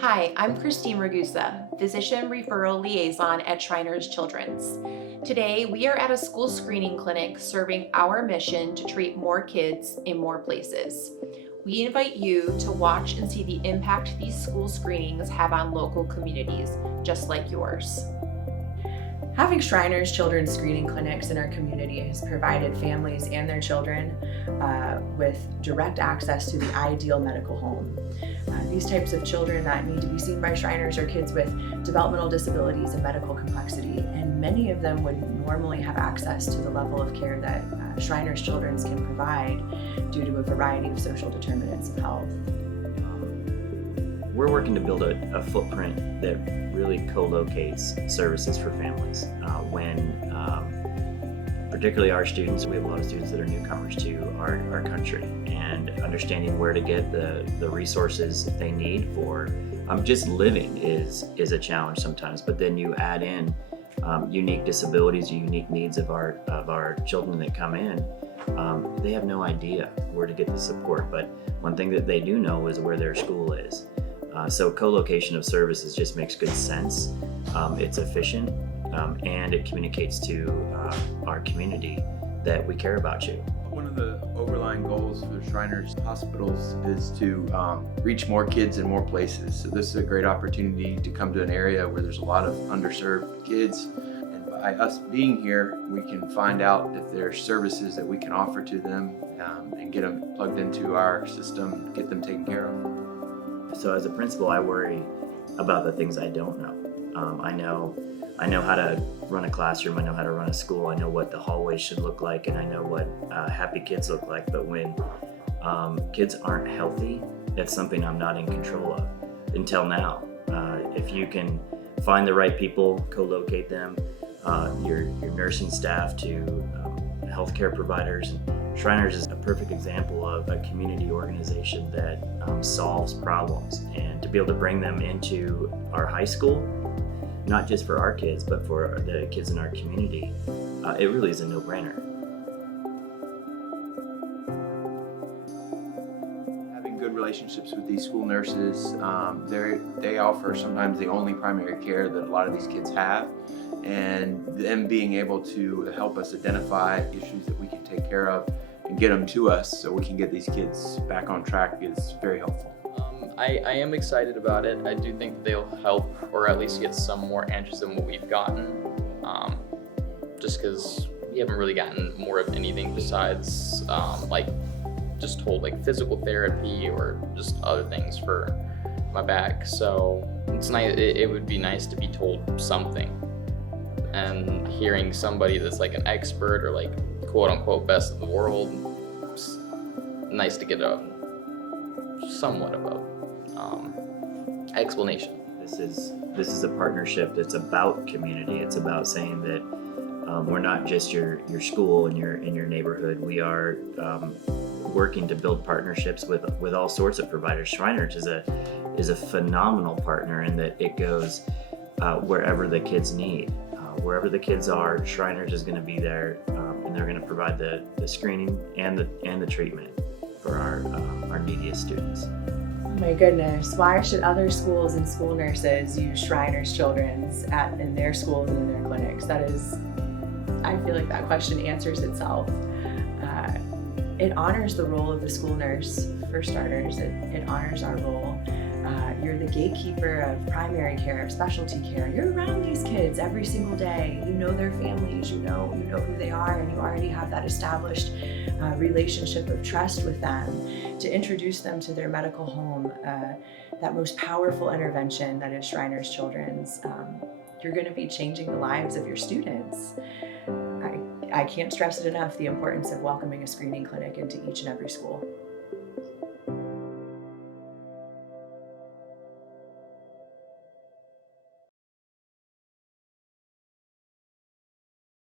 Hi, I'm Christine Ragusa, Physician Referral Liaison at Shriners Children's. Today, we are at a school screening clinic serving our mission to treat more kids in more places. We invite you to watch and see the impact these school screenings have on local communities, just like yours. Having Shriners Children's Screening Clinics in our community has provided families and their children with direct access to the ideal medical home. These types of children that need to be seen by Shriners are kids with developmental disabilities and medical complexity, and many of them would normally have access to the level of care that Shriners Children's can provide due to a variety of social determinants of health. We're working to build a footprint that really co-locates services for families. Particularly our students, we have a lot of students that are newcomers to our country, and understanding where to get the resources that they need for just living is a challenge sometimes. But then you add in unique disabilities, unique needs of our children that come in. They have no idea where to get the support, but one thing that they do know is where their school is. So co-location of services just makes good sense. It's efficient, and it communicates to our community that we care about you. One of the overlying goals for Shriners Hospitals is to reach more kids in more places. So this is a great opportunity to come to an area where there's a lot of underserved kids. And by us being here, we can find out if there are services that we can offer to them and get them plugged into our system, get them taken care of. So as a principal, I worry about the things I don't know. I know how to run a classroom, I know how to run a school, I know what the hallways should look like, and I know what happy kids look like. But when kids aren't healthy, that's something I'm not in control of until now. If you can find the right people, co-locate them, your nursing staff to healthcare providers. Shriners is a perfect example of a community organization that solves problems, and to be able to bring them into our high school, not just for our kids, but for the kids in our community, it really is a no-brainer. Having good relationships with these school nurses, they offer sometimes the only primary care that a lot of these kids have, and them being able to help us identify issues that we can take care of and get them to us so we can get these kids back on track is very helpful. I am excited about it. I do think they'll help, or at least get some more answers than what we've gotten, just because we haven't really gotten more of anything besides like just told like physical therapy or just other things for my back. So it's nice. It would be nice to be told something, and hearing somebody that's like an expert or like quote unquote best in the world, it's nice to get a somewhat of a explanation. This is a partnership that's about community. It's about saying that we're not just your school and your neighborhood. We are working to build partnerships with all sorts of providers. Shriners is a phenomenal partner in that it goes wherever the kids need. Wherever the kids are, Shriners is going to be there, and they're going to provide the screening and the treatment for our neediest students. Oh my goodness, why should other schools and school nurses use Shriners Children's in their schools and in their clinics? I feel like that question answers itself. It honors the role of the school nurse, for starters. It honors our role. You're the gatekeeper of primary care, of specialty care. You're around these kids every single day. You know their families, you know who they are, and you already have that established relationship of trust with them. To introduce them to their medical home, that most powerful intervention that is Shriners Children's, you're going to be changing the lives of your students. I can't stress it enough, the importance of welcoming a screening clinic into each and every school.